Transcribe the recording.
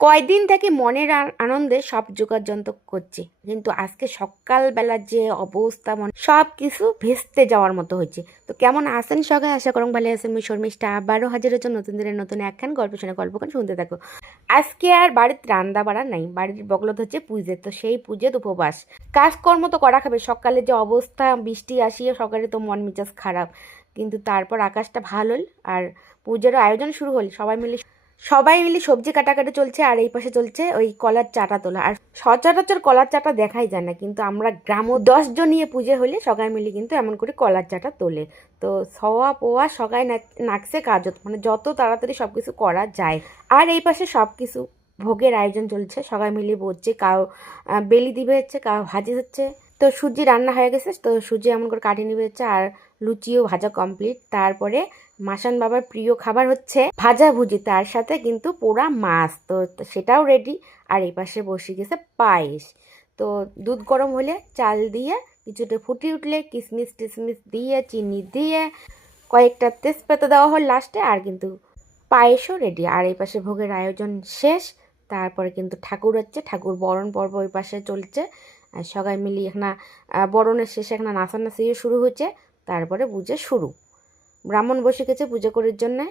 কয়দিন থেকে মনের আনন্দে সব যোগাযন্ত্র করছে, কিন্তু আজকে সকালবেলার যে অবস্থা মনে সব কিছু ভেস্তে যাওয়ার মতো হচ্ছে। তো কেমন আছেন সবাই? আশা করুন ভালো আছেন। আমি শর্মিষ্ঠা আবারও হাজির হচ্ছে নতুন দিনের নতুন একখান গল্প শুনে গল্পখান শুনতে থাকো। আজকে আর বাড়িতে রান্না বাড়া নাই, বাড়ির বগলত হচ্ছে পুজো। তো সেই পুজোর উপবাস, কাজকর্ম তো করা খাবে। সকালে যে অবস্থা, বৃষ্টি আসিয়ে সকালে তো মন মেজাজ খারাপ, কিন্তু তারপর আকাশটা ভালো হল আর পুজোর আয়োজন শুরু হল। সবাই মিলে সবজি কাটাকাটি চলছে, আর এই পাশে চলছে ওই কলার চাটা তোলা। আর সচরাচর কলার চাটা দেখাই যায় না, কিন্তু আমরা গ্রামও 10 জন নিয়ে পুজো হলে সবাই মিলে কিন্তু এমন করে কলার চাটা তোলে। তো সওয়া পোয়া সবাই নাকছে কাজ, মানে যত তাড়াতাড়ি সব কিছু করা যায়। আর এই পাশে সব কিছু ভোগের আয়োজন চলছে, সবাই মিলে বসছে। কাউ বেলি দিবে হচ্ছে, কাউ ভাজি হচ্ছে। তো সুজি রান্না হয়ে গেছে, তো সুজি এমন করে কাটিয়ে নিবে হচ্ছে। আর লুচিও ভাজা কমপ্লিট। তারপরে মাসান বাবার প্রিয় খাবার হচ্ছে ভাজা ভুজি, তার সাথে কিন্তু পোড়া মাছ, তো সেটাও রেডি। আর এই পাশে বসে গেছে পায়েস। তো দুধ গরম হলে চাল দিয়ে কিছুটা ফুটে উঠলে কিশমিশ টিশমিশ দিয়ে চিনি দিয়ে কয়েকটা তেজপাতা দেওয়া হল লাস্টে, আর কিন্তু পায়েসও রেডি। আর এই পাশে ভোগের আয়োজন শেষ। তারপরে কিন্তু ঠাকুর হচ্ছে, ঠাকুর বরণ পর্ব ওই পাশে চলছে। আর সবাই মিলিয়ে এখানে বরণের শেষে এখানে নাচানাচিও শুরু হচ্ছে। তারপরে পুজো শুরু। ব্রাহ্মণ বসে গেছে পুজো করার জন্যে।